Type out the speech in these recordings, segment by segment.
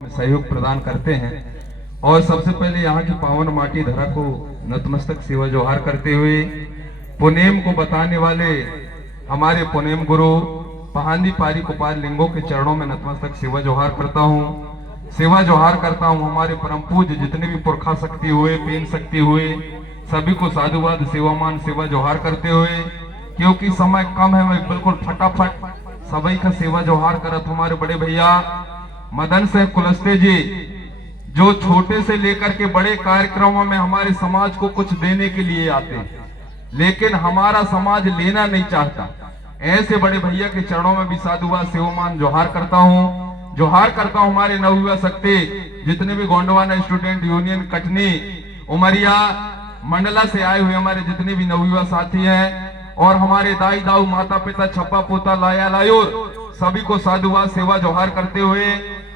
सहयोग प्रदान करते हैं। और सबसे पहले यहाँ की पावन माटी धरा को नतमस्तक सेवा जोहार करते हुए पुनेम को बताने वाले हमारे पुनेम गुरु पहांदी पारी कुपार लिंगों के चरणों में नतमस्तक सेवा जोहार करता हूँ। सेवा जोहार करता हूँ हमारे परम पूज्य जितने भी पुरखा शक्ति हुए, पेन शक्ति हुए, सभी को साधुवाद सेवामान सेवा जोहार करते हुए, क्योंकि समय कम है, मैं बिल्कुल फटाफट सभी का सेवा जोहार करत हमारे बड़े भैया मदन सिंह कुलस्ते जी, जो छोटे से लेकर के बड़े कार्यक्रमों में हमारे समाज को कुछ देने के लिए आते हैं, लेकिन हमारा समाज लेना नहीं चाहता। ऐसे बड़े भैया के चरणों में भी साधुवाद सेवामान जोहार करता हूँ। जोहार करता हूँ हमारे नवयुवा शक्ति जितने भी गोंडवाना स्टूडेंट यूनियन कटनी उमरिया मंडला से आए हुए हमारे जितने भी नवयुवा साथी हैं, और हमारे दाई दाऊ माता पिता छप्पा पोता लाया लायोर, सभी को साधुवाद सेवा जोहार करते हुए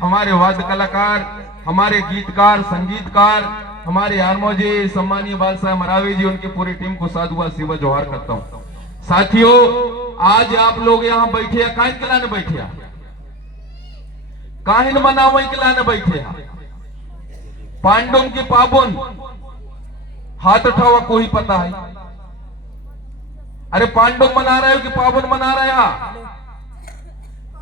हमारे वाद्य कलाकार, हमारे गीतकार, संगीतकार, हमारे हारमोजी सम्मानीय बादशाह मरावी जी, उनकी पूरी टीम को साधुवाद सेवा जोहार करता हूँ। साथियों, आज आप लोग यहाँ बैठे हैं, काहे के लाने बैठे हैं? काहे न मनावे के लाने बैठे हैं? पांडुम की पाबन हाथ उठावा, कोई पता है? अरे पांडुम मना रहे हो कि पावन मना रहे हो?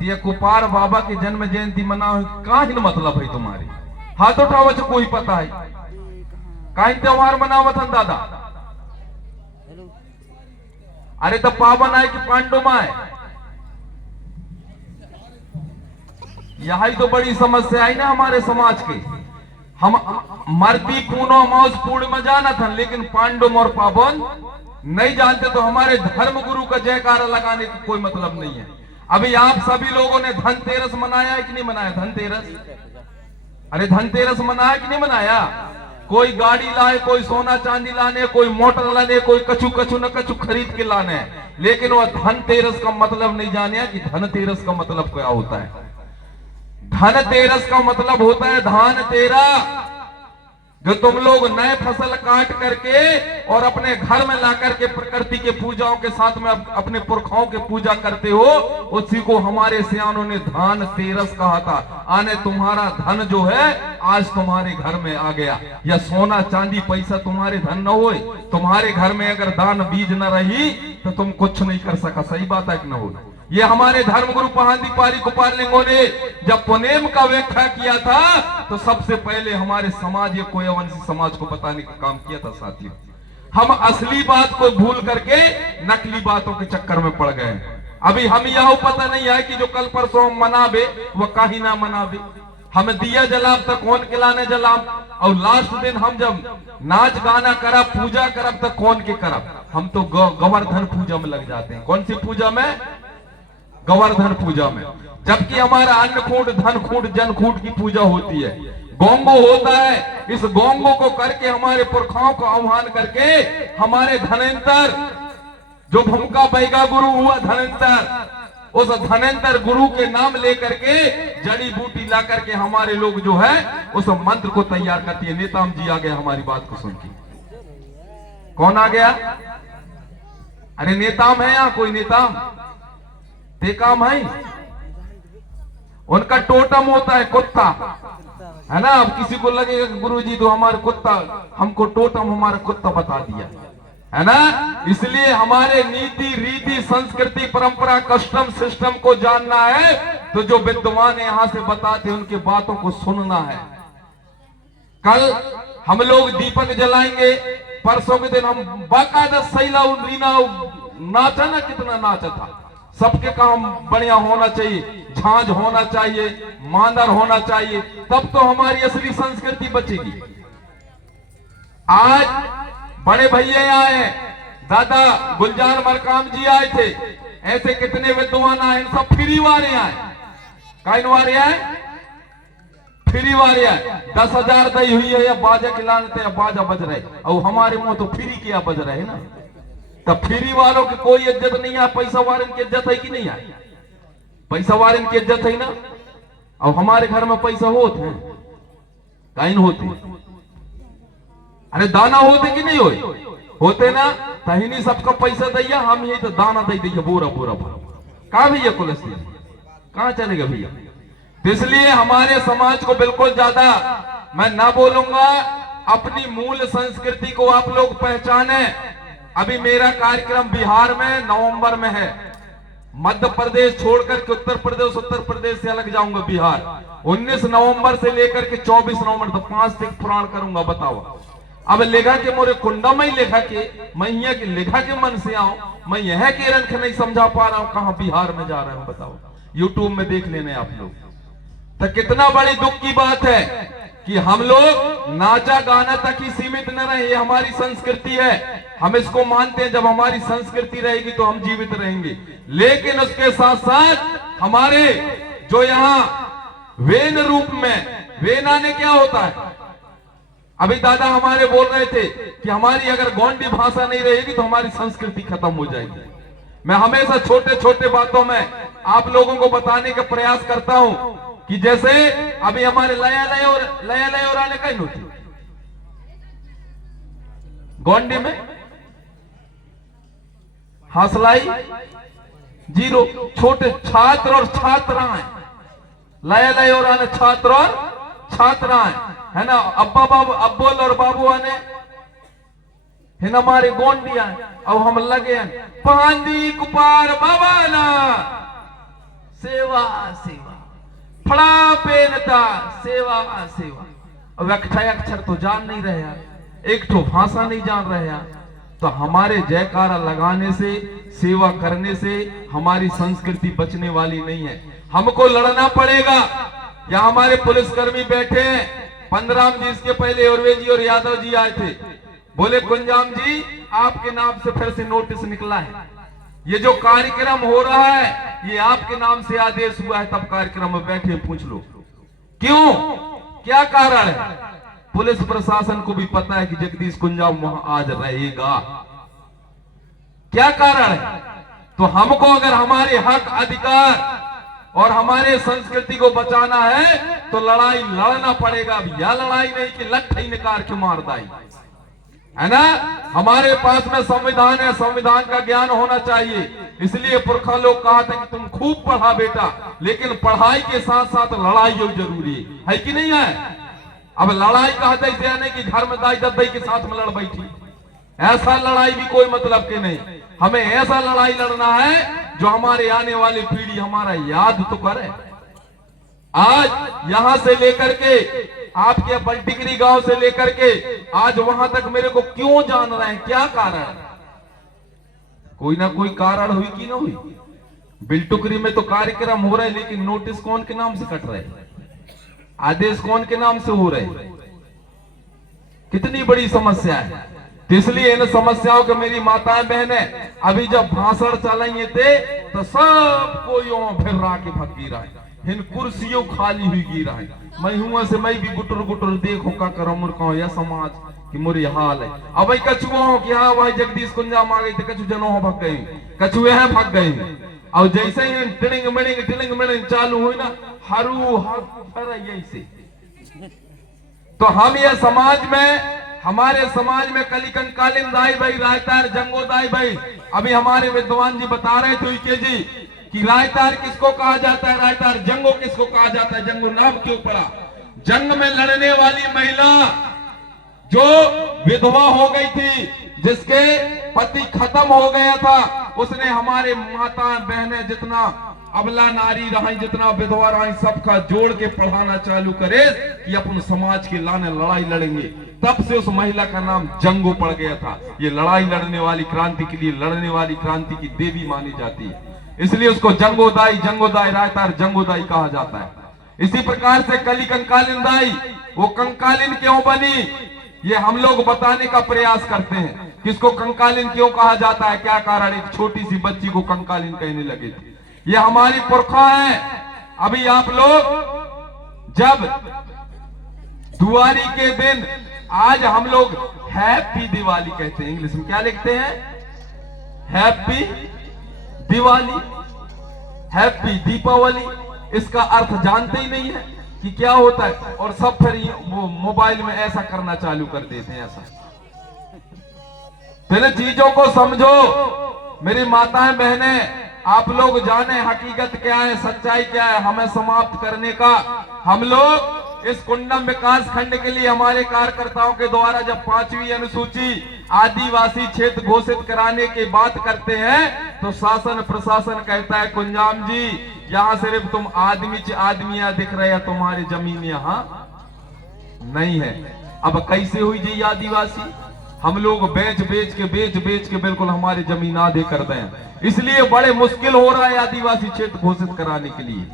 ये कुपार बाबा की जन्म जयंती मनाओ, काहे न मतलब है तुम्हारी? हाथ उठावा से कोई पता है? काहे त्योहार मनावत हन दादा? अरे तो पावन आए कि पांडुम आए? यही तो बड़ी समस्या है ना हमारे समाज के। हम मरती पूनो मौज पूर्ण में जाना था, लेकिन पांडुम और पावन नहीं जानते, तो हमारे धर्म गुरु का जयकारा लगाने का कोई मतलब नहीं है। अभी आप सभी लोगों ने धनतेरस मनाया है कि नहीं मनाया? धनतेरस, अरे धनतेरस मनाया कि नहीं मनाया? कोई गाड़ी लाए, कोई सोना चांदी लाने, कोई मोटर लाने, कोई कछु कछु न कछु खरीद के लाने, लेकिन वह धनतेरस का मतलब नहीं जाने कि धनतेरस का मतलब क्या होता है। धनतेरस का मतलब होता है धान तेरा, जो तुम लोग नए फसल काट करके और अपने घर में ला करके प्रकृति के पूजाओं के साथ में अपने पुरखाओं के पूजा करते हो, उसी को हमारे सियानों ने धान तेरस कहा था। आने तुम्हारा धन जो है आज तुम्हारे घर में आ गया, या सोना चांदी पैसा तुम्हारे धन न हो, तुम्हारे घर में अगर दान बीज न रही तो तुम कुछ नहीं कर सका। सही बात है कि न हो? ये हमारे धर्मगुरु पहांदी पारी कुपार लिंगों ने जब पुनेम का व्याख्या किया था, तो सबसे पहले हमारे समाज, ये कोयवंशी समाज को बताने का काम किया था। साथियों, हम असली बात को भूल करके नकली बातों के चक्कर में पड़ गए। अभी हम यह पता नहीं है कि जो कल परसों हम मनावे वह कहीं ना मनावे। हम दिया जलाब तक कौन खिलाने जलाब, और लास्ट दिन हम जब नाच गाना करब, पूजा करब तक कौन के करब? हम तो गोवर्धन पूजा में लग जाते हैं। कौन सी पूजा में? गोवर्धन पूजा में। जबकि हमारा अन्नकूट, धनकूट, जनकूट की पूजा होती है। गोंगो होता है, इस गोंगो को करके हमारे पुरखाओं को आह्वान करके हमारे धनेंतर, जो भूमिका बैगा गुरु हुआ धनेंतर, उस धनेंतर गुरु के नाम लेकर के जड़ी बूटी ला करके हमारे लोग जो है उस मंत्र को तैयार करती है। नेताम जी आ गया हमारी बात को सुन के। कौन आ गया? अरे नेताम है यहाँ कोई? नेताम ते काम है? उनका टोटम होता है कुत्ता, है ना? अब किसी को लगेगा गुरुजी तो हमारे कुत्ता, हमको टोटम हमारा कुत्ता बता दिया, है ना? इसलिए हमारे नीति रीति संस्कृति परंपरा कस्टम सिस्टम को जानना है, तो जो विद्वान यहां से बताते उनके बातों को सुनना है। कल हम लोग दीपक जलाएंगे, परसों के दिन हम बाकायदा सैला रीना नाचा ना, कितना नाचा था। सबके काम बढ़िया होना चाहिए, झांझ होना चाहिए, मांदर होना चाहिए, तब तो हमारी असली संस्कृति बचेगी। आज बड़े भैया आए, दादा गुलजार मरकाम जी आए थे, ऐसे कितने विद्वान आए, सब फ्री वाले आए। काइन वाले आए? फ्री वाले आए। 10,000 दई हुई है, या बाजा खिलाने या बाजा बज रहे, और हमारे मुंह तो फ्री किया बज रहे है ना। तब फ्री वालों की कोई इज्जत नहीं है, पैसा वाले की इज्जत है कि नहीं है? पैसा वाले की इज्जत है ना। और हमारे घर में पैसा होते हैं? कहीं होते? अरे दाना होते कि नहीं होते ना? तही नहीं सबका पैसा दैया, हम यही तो दाना दे दिया बोरा बोरा भर। कहा भैया कुलस्ती, कहाँ चलेगा भैया? तो इसलिए हमारे समाज को बिल्कुल ज्यादा मैं ना बोलूंगा, अपनी मूल संस्कृति को आप लोग पहचाने। अभी मेरा कार्यक्रम बिहार में नवंबर में है, मध्य प्रदेश छोड़कर के उत्तर प्रदेश से अलग जाऊंगा बिहार। 19 नवंबर से लेकर के 24 नवंबर तक 5 दिन पुराण करूंगा। बताओ, अब लेखा के मोरे कुंडा में लेखा के मैं यहाँ के लेखा के मन से आऊं, मैं यह के रंग नहीं समझा पा रहा हूं कहां बिहार में जा रहा हूं। बताओ, यूट्यूब में देख लेने आप लोग। तो कितना बड़ी दुख की बात है कि हम लोग नाचा गाना तक ही सीमित न रहे। ये हमारी संस्कृति है, हम इसको मानते हैं। जब हमारी संस्कृति रहेगी तो हम जीवित रहेंगे। लेकिन उसके साथ साथ हमारे जो यहाँ वेन रूप में, वेन आने क्या होता है, अभी दादा हमारे बोल रहे थे कि हमारी अगर गोंडी भाषा नहीं रहेगी तो हमारी संस्कृति खत्म हो जाएगी। मैं हमेशा छोटे छोटे बातों में आप लोगों को बताने का प्रयास करता हूं कि जैसे अभी हमारे लया लय और आने कहीं होती गोंडी में हौसलाई जीरो, छोटे छात्र और छात्राएं, लया लय और आने छात्र और छात्राएं, है ना। अब्बा बाबू अब्बोल और बाबू आने है ना, हमारे गोंडिया। अब हम लगे हैं पांदी कुपार बाबा ना सेवा सेवा, फड़ा पेनता सेवा सेवा। अब अक्षर तो जान नहीं रहे, एक तो भाषा नहीं जान रहे, तो हमारे जयकारा लगाने से, सेवा करने से हमारी संस्कृति बचने वाली नहीं है। हमको लड़ना पड़ेगा। या हमारे पुलिसकर्मी बैठे हैं, 15 जी इसके पहले औरवे जी और यादव जी आए थे, बोले कुंजाम जी आपके नाम से फिर से नोटिस निकला है, ये जो कार्यक्रम हो रहा है ये आपके नाम से आदेश हुआ है। तब कार्यक्रम में बैठे पूछ लो क्यों, क्या कारण है। पुलिस प्रशासन को भी पता है कि जगदीश कुंजाम वहां आज रहेगा, क्या कारण है। तो हमको अगर हमारे हक अधिकार और हमारे संस्कृति को बचाना है तो लड़ाई लड़ना पड़ेगा। अब यह लड़ाई नहीं कि लट्ठई निकाल के मार दाई, है ना। हमारे पास में संविधान है, संविधान का ज्ञान होना चाहिए। इसलिए पुरखा लोग कहा था कि तुम खूब पढ़ा बेटा, लेकिन पढ़ाई के साथ साथ लड़ाई जरूरी है कि नहीं है। अब लड़ाई कहते हैं कि घर में दाई दद्दई के साथ में लड़ बैठी, ऐसा लड़ाई भी कोई मतलब के नहीं। हमें ऐसा लड़ाई लड़ना है जो हमारे आने वाली पीढ़ी हमारा याद तो करे। आज यहां से लेकर के आपके बल्टिगरी गांव से लेकर के आज वहां तक मेरे को क्यों जान रहे हैं, क्या कारण, कोई ना कोई कारण हुई कि ना हुई। बिल्टुकरी में तो कार्यक्रम हो रहा है, लेकिन नोटिस कौन के नाम से कट रहे, आदेश कौन के नाम से हो रहे, कितनी बड़ी समस्या है। तो इसलिए इन समस्याओं के मेरी माताएं बहनें अभी जब भाषण चलाइए थे तो सबको यो फिर रहा के भग गिरा है, इन कुर्सियों खाली हुई गिरा है। मैं हुआ से मैं भी गुटर गुटर देखो का करो मुर्खा या समाज की मुरी हाल है। अब भाई कछुआ कि हाँ भाई जगदीश कुंजाम आ गई थे, कछु जनों भग गई, कछुए हैं भग गई। और जैसे ही टिलिंग मिड़िंग चालू हुई ना, हरू हर यही से। तो हम ये समाज में, हमारे समाज में कलिकन कालिन दाई भाई, रायतार जंगो दाई भाई, अभी हमारे विद्वान जी बता रहे थे के जी कि रायतार किसको कहा जाता है, रायतार जंगो किसको कहा जाता है। जंगो नाम क्यों पड़ा, जंग में लड़ने वाली महिला जो विधवा हो गई थी, जिसके पति खत्म हो गया था, उसने हमारे माता बहनें जितना अबला नारी रही, जितना विधवा रही, सबका जोड़ के पढ़ाना चालू करे कि अपन समाज के लाने लड़ाई लड़ेंगे। तब से उस महिला का नाम जंगो पड़ गया था। ये लड़ाई लड़ने वाली, क्रांति के लिए लड़ने वाली, क्रांति की देवी मानी जाती है, इसलिए उसको जंगोदाई रायतार जंगोदाई कहा जाता है। इसी प्रकार से कली कंकालिन दाई, वो कंकालिन क्यों बनी ये हम लोग बताने का प्रयास करते हैं। किसको कंकालिन क्यों कहा जाता है, क्या कारण, एक छोटी सी बच्ची को कंकालिन कहने लगे थे। ये हमारी पुरखा है। अभी आप लोग जब दिवाली के दिन, आज हम लोग हैप्पी दिवाली कहते हैं, इंग्लिश में क्या लिखते हैं, हैप्पी दिवाली, हैप्पी दीपावली। इसका अर्थ जानते ही नहीं है कि क्या होता है, और सब फिर वो मोबाइल में ऐसा करना चालू कर देते हैं। ऐसा पहले चीजों को समझो मेरी माताएं बहनें, आप लोग जाने हकीकत क्या है, सच्चाई क्या है, हमें समाप्त करने का। हम लोग इस कुंडम विकास खंड के लिए हमारे कार्यकर्ताओं के द्वारा जब 5वीं अनुसूची आदिवासी क्षेत्र घोषित कराने की बात करते हैं तो शासन प्रशासन कहता है कुंजाम जी यहाँ सिर्फ तुम आदमियां दिख रहे हैं, तुम्हारी जमीन यहाँ नहीं है। अब कैसे हुई जी आदिवासी? हम लोग बेच बेच के बिल्कुल हमारी जमीन आधे कर दें, इसलिए बड़े मुश्किल हो रहा है आदिवासी क्षेत्र घोषित कराने के लिए,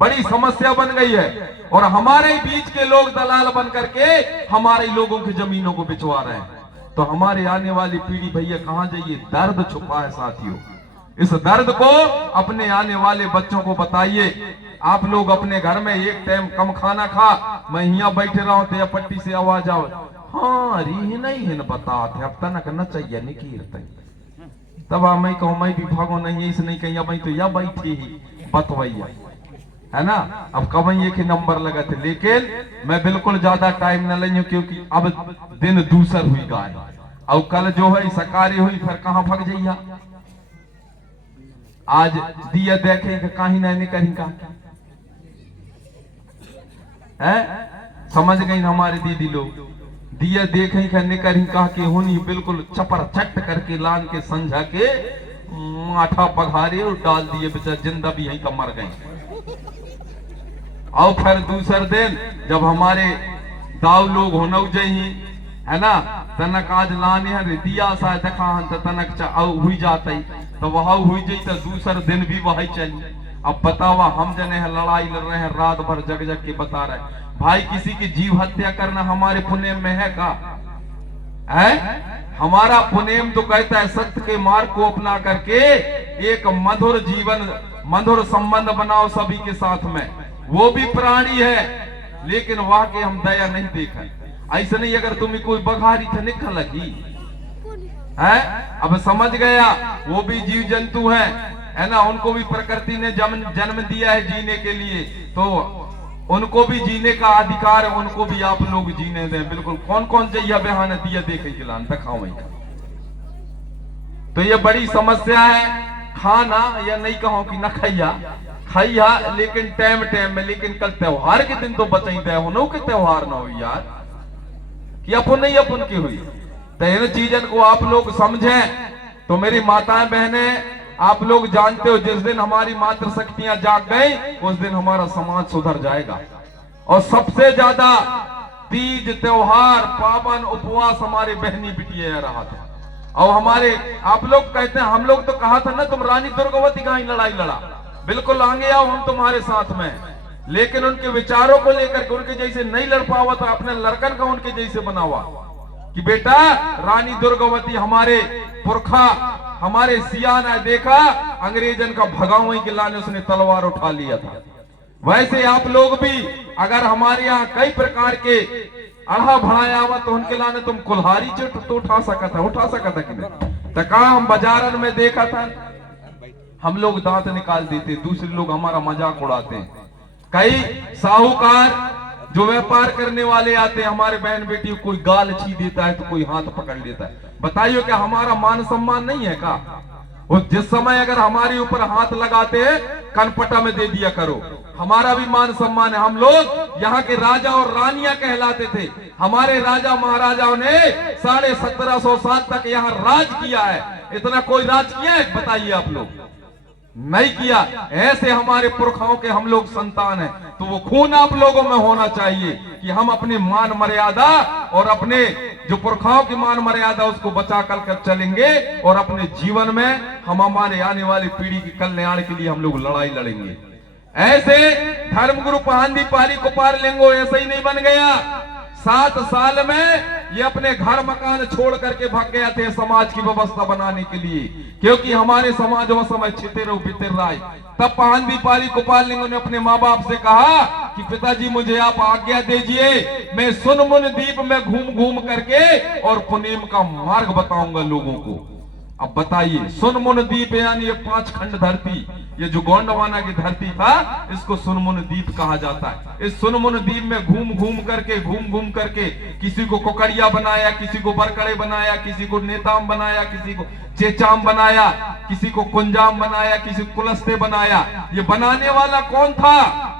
बड़ी समस्या बन गई है। और हमारे बीच के लोग दलाल बन करके हमारे लोगों की जमीनों को बिचवा रहे हैं। तो हमारे आने वाली पीढ़ी भैया कहां जाइए? दर्द छुपा है साथियों, इस दर्द को अपने आने वाले बच्चों को बताइए। आप लोग अपने घर में एक टाइम कम खाना खा, मैं यहाँ बैठे रहा हूं तो पट्टी से आवाज आवे, हाँ री नहीं है न बताते अब तनक न चाहिए निकीरते, तब मैं कहूँ मैं भी भागो नहीं ऐसे नहीं कहीं अब तो या बैठी ही बतवैया है ना। अब कभी एक ही नंबर लगा थे, लेकिन मैं बिल्कुल ज्यादा टाइम न लें क्योंकि अब दिन दूसर हुई गाय और कल जो है सकारी हुई, फिर कहाँ भाग जाइया। आज दिया देखे कहीं नहीं कहीं का है, समझ गई हमारे दीदी लोग, दिया देखे करने कहीं कहा कि होनी बिल्कुल चपर चट करके लान के समझा के माठा पघारे और डाल दिए, बेचारा जिंदा भी यहीं का मर गए। और फिर दूसर दिन जब हमारे दाव लोग होना जही है ना, तनक आज लाने है दिया सा देखा तनक हुई जाता तो वह हुई जाई तो दूसर दिन भी वही चली। अब बतावा हम जने हैं लड़ाई लड़ रहे हैं रात भर जग जग के बता रहे भाई, किसी की जीव हत्या करना हमारे पुण्य में है का? है हमारा पुण्यम तो कहता है सत्य के मार्ग को अपना करके एक मधुर जीवन मधुर संबंध बनाओ सभी के साथ में। वो भी प्राणी है लेकिन वहां के हम दया नहीं देखा। ऐसा नहीं अगर तुम्हें कोई बघारी था निकल लगी है, अब समझ गया वो भी जीव जंतु है ना, उनको भी प्रकृति ने जन्म दिया है जीने के लिए, तो उनको भी जीने का अधिकार है, उनको भी आप लोग जीने दें। बिल्कुल कौन कौन जइया बहाना दिया देखे खिलान दिखाओ। तो ये बड़ी समस्या है, खाना या नहीं कहो कि न खाइया लेकिन टाइम टाइम में, लेकिन कल त्योहार के दिन तो बचाई दे हो के त्योहार ना हो यार कि अपन नहीं अपन की हुई। तो इन चीजन को आप लोग समझें। तो मेरी माताएं बहनें आप लोग जानते हो जिस दिन हमारी मातृ शक्तियां जाग गई उस दिन हमारा समाज सुधर जाएगा। और सबसे ज्यादा तीज त्योहार पावन उपवास हमारे बहनी बिटिया रहा था। और हमारे आप लोग कहते हैं, हम लोग तो कहा था ना तुम रानी दुर्गावती का ही लड़ाई लड़ा, बिल्कुल आगे आओ हम तुम्हारे साथ में, लेकिन उनके विचारों को लेकर के उनके जैसे नहीं लड़ पावा तो अपने लड़कन का उनके जैसे बनावा कि बेटा रानी दुर्गावती हमारे पुरखा हमारे सिया ने देखा अंग्रेजन का भगाओ के लाने उसने तलवार उठा लिया था। वैसे आप लोग भी अगर हमारे यहाँ कई प्रकार के अढ़ा भड़ाया हुआ तो उनके लाने तुम कुल्हारी तो उठा सकता कि नहीं। तो कहा हम बाजारन में देखा था हम लोग दांत निकाल देते, दूसरे लोग हमारा मजाक उड़ाते हैं। कई साहूकार जो व्यापार करने वाले आते हैं हमारे बहन बेटी को कोई गाल छी देता है तो कोई हाथ पकड़ लेता है। बताइए क्या हमारा मान सम्मान नहीं है का? और जिस समय अगर हमारे ऊपर हाथ लगाते हैं कनपटा में दे दिया करो, हमारा भी मान सम्मान है। हम लोग यहाँ के राजा और रानियां कहलाते थे। हमारे राजा महाराजाओं ने 1750 साल तक यहाँ राज किया है। इतना कोई राज किया है बताइए आप लोग? नहीं किया। ऐसे हमारे पुरखाओं के हम लोग संतान हैं, तो वो खून आप लोगों में होना चाहिए कि हम अपनी मान मर्यादा और अपने जो पुरखाओं की मान मर्यादा उसको बचा कर चलेंगे और अपने जीवन में हम हमारे आने वाली पीढ़ी के कल्याण के लिए हम लोग लड़ाई लड़ेंगे। ऐसे धर्मगुरु पांदी पारी कुपार लिंगो ऐसे ही नहीं बन गया। 7 साल में ये अपने घर मकान छोड़ करके भाग गया थे समाज की व्यवस्था बनाने के लिए, क्योंकि हमारे समाज में समय छितेरो बितेर रहा है। तब पांदी पारी कुपाल लिंगो ने अपने माँ बाप से कहा कि पिताजी मुझे आप आज्ञा दीजिए, मैं सुनमुन द्वीप में घूम घूम करके और पुनीम का मार्ग बताऊंगा लोगों को। अब बताइए, सुनमुन द्वीप यानी ये 5 खंड धरती, ये जो गोंडवाना की धरती था, इसको सुनमुन द्वीप कहा जाता है। इस सुनमुन द्वीप में घूम घूम करके किसी को कोकड़िया बनाया, किसी को बरकड़े बनाया, किसी को नेताम बनाया, किसी को चेचाम बनाया, किसी को कुंजाम बनाया, किसी को कुलस्ते बनाया। ये बनाने वाला कौन था?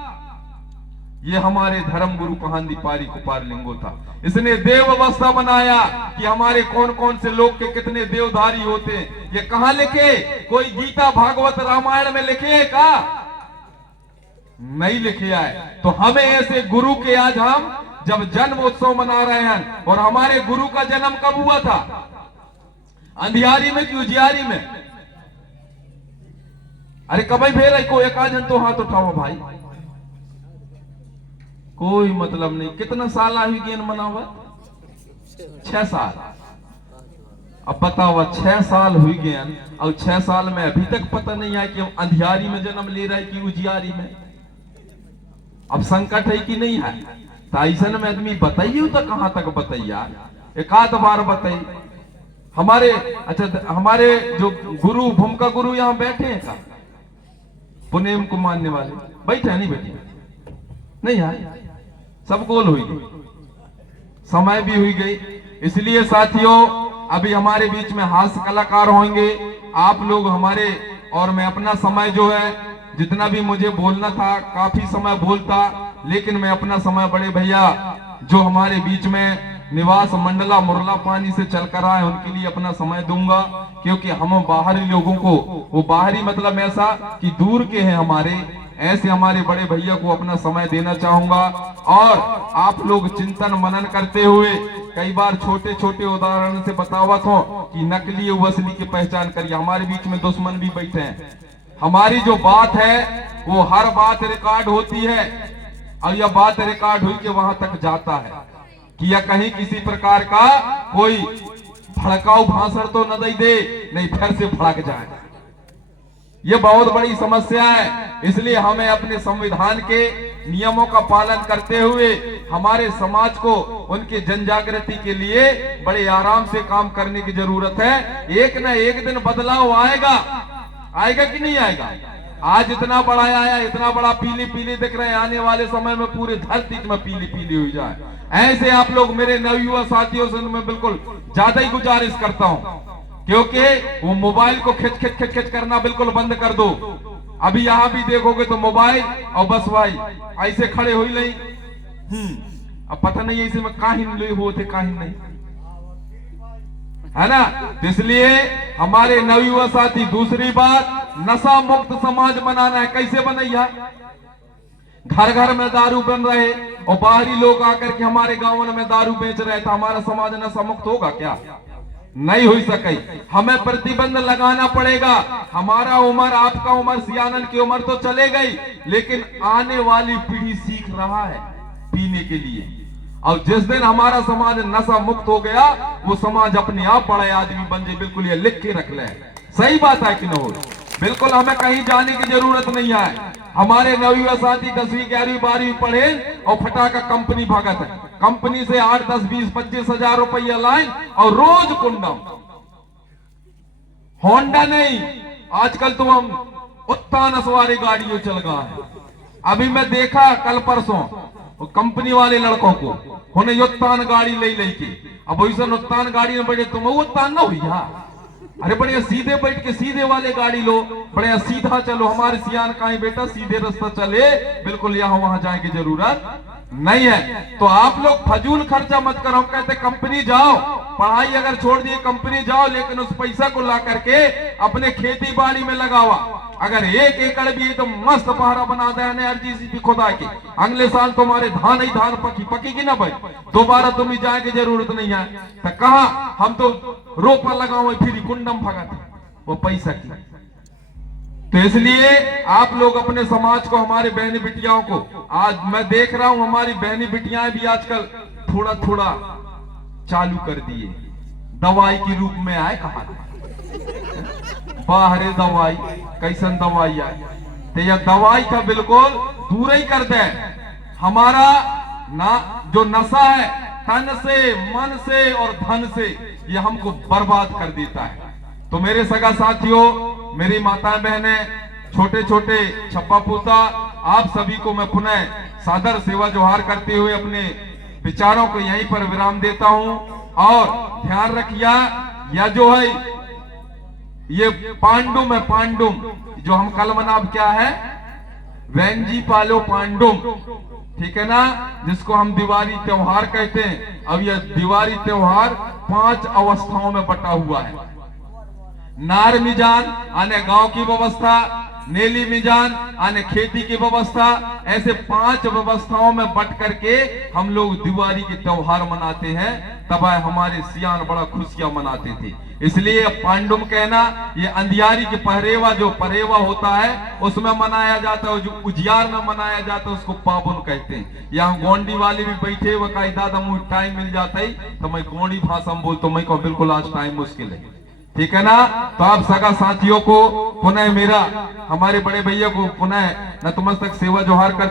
ये हमारे धर्म गुरु कहांदी पारी कुपार लिंगो था। इसने देव अवस्था बनाया कि हमारे कौन कौन से लोग के कितने देवधारी होते हैं। ये कहां लिखे? कोई गीता भागवत रामायण में लिखे का? नहीं लिखे आए। तो हमें ऐसे गुरु के आज हम जब जन्म उत्सव मना रहे हैं, और हमारे गुरु का जन्म कब हुआ था? अंधियारी में कि उजियारी में? अरे कभी भेल को एक जन तो हाथ उठाओ भाई, कोई मतलब नहीं। कितना साल हुई गेन मना हुआ? 6 साल। अब बताओ 6 साल हुई गेन, और 6 साल में अभी तक पता नहीं है कि हम अंधियारी में जन्म ले रहे हैं कि उजियारी में। अब संकट है कि नहीं है? ताइसन में आदमी बताइए तो कहां तक बताइए, एक आध बार बताइए। हमारे अच्छा, हमारे जो गुरु भूमिका गुरु यहां बैठे हैं का? पुनेम को मानने वाले बैठे? नहीं बैठे? नहीं है, सब गोल हुई गई, समय भी हुई गई। इसलिए साथियों, अभी हमारे बीच में हास्य कलाकार होंगे आप लोग हमारे, और मैं अपना समय जो है जितना भी मुझे बोलना था काफी समय बोलता, लेकिन मैं अपना समय बड़े भैया जो हमारे बीच में निवास मंडला मुरला पानी से चलकर आए उनके लिए अपना समय दूंगा, क्योंकि हम बाहरी लोगों को, वो बाहरी मतलब ऐसा कि दूर के हैं हमारे, ऐसे हमारे बड़े भैया को अपना समय देना चाहूंगा। और आप लोग चिंतन मनन करते हुए, कई बार छोटे छोटे उदाहरण से बतावत हो कि नकली व असली की पहचान करिए। हमारे बीच में दुश्मन भी बैठे हैं, हमारी जो बात है वो हर बात रिकॉर्ड होती है, और यह बात रिकॉर्ड हुई कि वहां तक जाता है कि या कहीं किसी प्रकार का कोई भड़काऊ भाषण तो न दे, नहीं फिर से भड़क जाए। ये बहुत बड़ी समस्या है। इसलिए हमें अपने संविधान के नियमों का पालन करते हुए हमारे समाज को उनके जन जागृति के लिए बड़े आराम से काम करने की जरूरत है। एक न एक दिन बदलाव आएगा, आएगा कि नहीं आएगा? आज इतना बड़ा आया, इतना बड़ा पीली पीली दिख रहे हैं, आने वाले समय में पूरी धरती में पीली पीली हो जाए। ऐसे आप लोग मेरे नवयुवा साथियों से मैं बिल्कुल ज्यादा ही गुजारिश करता हूं, क्योंकि वो मोबाइल को खिंच खिंच खिंच खिंच करना बिल्कुल बंद कर दो। अभी यहां भी देखोगे तो मोबाइल और बस भाई ऐसे खड़े हो ही नहीं। अब पता नहीं ऐसे में काहिन ले होते काहिन नहीं, है ना? तो इसलिए हमारे नवयुवा साथी, दूसरी बात, नशा मुक्त समाज बनाना है। कैसे बनैया? घर घर में दारू बन रहे और बाहरी लोग आकर के हमारे गांवों में दारू बेच रहे, तो हमारा समाज नशा मुक्त होगा क्या? नहीं हो सके। हमें प्रतिबंध लगाना पड़ेगा। हमारा उम्र, आपका उम्र, सियानन की उम्र तो चले गई, लेकिन आने वाली पीढ़ी सीख रहा है पीने के लिए। और जिस दिन हमारा समाज नशा मुक्त हो गया, वो समाज अपने आप बड़े आदमी बन जाए। बिल्कुल ये लिख के रख ले, सही बात है कि न हो? बिल्कुल हमें कहीं जाने की जरूरत नहीं है। हमारे नवयुवा साथी 10वीं 11वीं 12वीं पढ़े और फटाका कंपनी भागत है, कंपनी से 8 10 20 25 हजार रुपया लाइन और रोज कुंडम। होंडा नहीं, आजकल तो हम उत्तान सवारी गाड़ियों चल गया है। अभी मैं देखा कल परसों कंपनी वाले लड़कों को, उन्हें उत्तान गाड़ी ले के, अब वैसे उत्तान गाड़ी में बैठे तुम उत्तान ना हुई। अरे बढ़िया सीधे बैठ के सीधे वाले गाड़ी लो, बढ़िया सीधा चलो। हमारे सियान का ही बेटा सीधे रास्ता चले, बिल्कुल यहाँ वहां जाने की जरूरत नहीं है। तो आप लोग फजूल खर्चा मत करो। कहते कंपनी जाओ, पढ़ाई अगर छोड़ दिए कंपनी जाओ, लेकिन उस पैसा को ला करके अपने खेती बाड़ी में लगावा। अगर 1 एकड़ भी है तो मस्त पहाड़ा बना दे आरजीसीबी खुदा के, अगले साल तुम्हारे धान ही धान पकेगी ना भाई, दोबारा तुम्हें जाए की जरूरत नहीं है। तो कहा हम तो रोपा लगाओ फिर कुंडम भगत वो पैसा की। तो इसलिए आप लोग अपने समाज को, हमारे बहनी बिटियाओं को, आज मैं देख रहा हूं हमारी बहनी बिटियां भी आजकल थोड़ा थोड़ा चालू कर दिए, दवाई के रूप में आए। कहा बाहरे दवाई, कैसन दवाई आए, तो यह दवाई का बिल्कुल दूर ही कर दे। हमारा ना जो नशा है तन से, मन से और धन से, यह हमको बर्बाद कर देता है। तो मेरे सगा साथियों, मेरी माताएं बहनें, छोटे छोटे छप्पा पूता, आप सभी को मैं पुनः सादर सेवा जोहार करते हुए अपने विचारों को यहीं पर विराम देता हूं। और ध्यान रखिया, यह जो है ये पांडुम है, पांडुम जो हम कल मनाब क्या है, वेंजी पालो पांडुम, ठीक है ना, जिसको हम दिवाली त्योहार कहते हैं। अब यह दिवाली त्योहार 5 अवस्थाओं में बटा हुआ है। नार मिजान आने गांव की व्यवस्था, नेली मिजान आने खेती की व्यवस्था, ऐसे 5 व्यवस्थाओं में बट करके हम लोग दिवाली के त्योहार मनाते हैं। तब हमारे सियान बड़ा खुशियां मनाते थे। इसलिए पांडुम कहना, ये अंधियारी के पहरेवा, जो पहरेवा होता है उसमें मनाया जाता है, जो उजियार में मनाया जाता है उसको पावन कहते हैं। यहाँ गोंडी वाले भी बैठे हुए, कई दादा मुझे टाइम मिल जाता है तो मैं गोंडी भाषा में बोलता हूँ, मैं कहूँ बिल्कुल आज टाइम मुश्किल है, ठीक है ना। तो आप सगा साथियों को पुनः मेरा, हमारे बड़े भैया को पुनः नतमस्तक सेवा जोहार कर